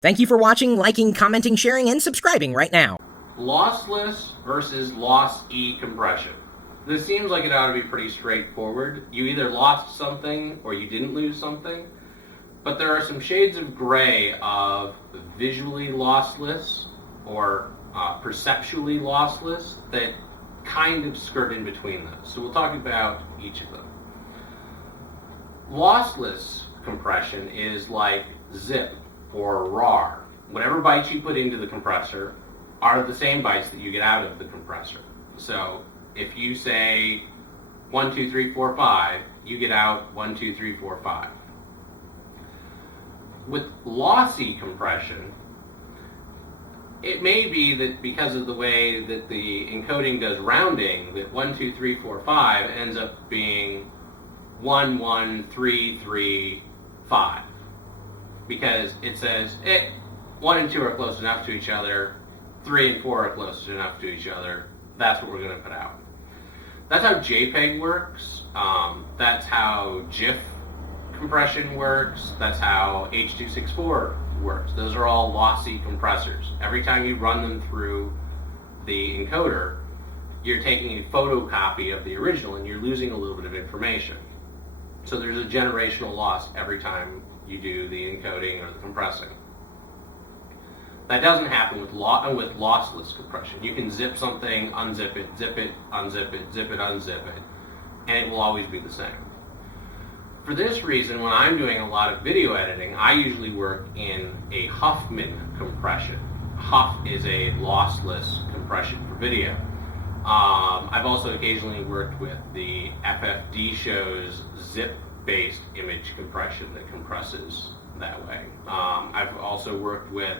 Thank you for watching, liking, commenting, sharing, and subscribing right now. Lossless versus Lossy compression. This seems like it ought to be pretty straightforward. You either lost something or you didn't lose something, but there are some shades of gray of visually lossless or perceptually lossless that kind of skirt in between those. So we'll talk about each of them. Lossless compression is like zip or RAR. Whatever bytes you put into the compressor are the same bytes that you get out of the compressor. So if you say 1, 2, 3, 4, 5, you get out 1, 2, 3, 4, 5. With lossy compression, it may be that because of the way that the encoding does rounding, that 1, 2, 3, 4, 5 ends up being 1, 1, 3, 3, 5. Because it says 1 and 2 are close enough to each other, 3 and 4 are close enough to each other. That's what we're going to put out. That's how JPEG works. That's how GIF compression works. That's how H.264 works. Those are all lossy compressors. Every time you run them through the encoder, you're taking a photocopy of the original and you're losing a little bit of information. So there's a generational loss every time you do the encoding or the compressing. That doesn't happen with lossless compression. You can zip something, unzip it, unzip it, zip it, unzip it, and it will always be the same. For this reason, when I'm doing a lot of video editing, I usually work in a Huffman compression. Huff is a lossless compression for video. I've also occasionally worked with the FFD show's zip-based image compression that compresses that way. I've also worked with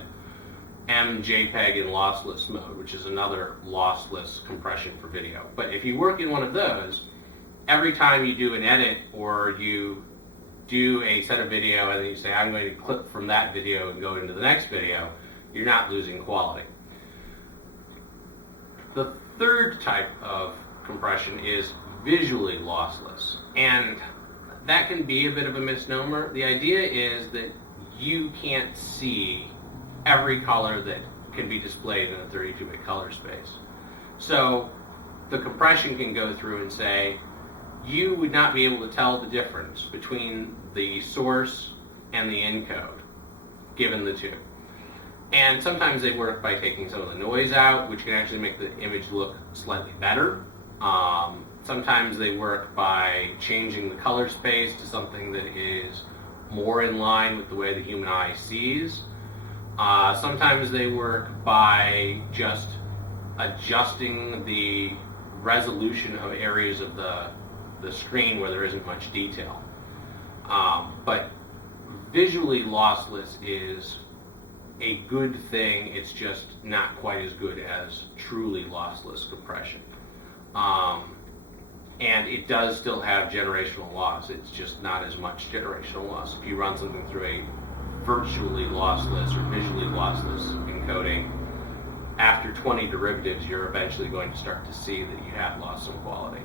MJPG in lossless mode, which is another lossless compression for video. But if you work in one of those, every time you do an edit or you do a set of video and then you say, I'm going to clip from that video and go into the next video, you're not losing quality. The third type of compression is visually lossless. And that can be a bit of a misnomer. The idea is that you can't see every color that can be displayed in a 32-bit color space. So the compression can go through and say, you would not be able to tell the difference between the source and the encode, given the two. And sometimes they work by taking some of the noise out, which can actually make the image look slightly better. Sometimes they work by changing the color space to something that is more in line with the way the human eye sees. Sometimes they work by just adjusting the resolution of areas of the screen where there isn't much detail. But visually lossless is a good thing. It's just not quite as good as truly lossless compression. And it does still have generational loss. It's just not as much generational loss. If you run something through a virtually lossless or visually lossless encoding, after 20 derivatives, you're eventually going to start to see that you have lost some quality.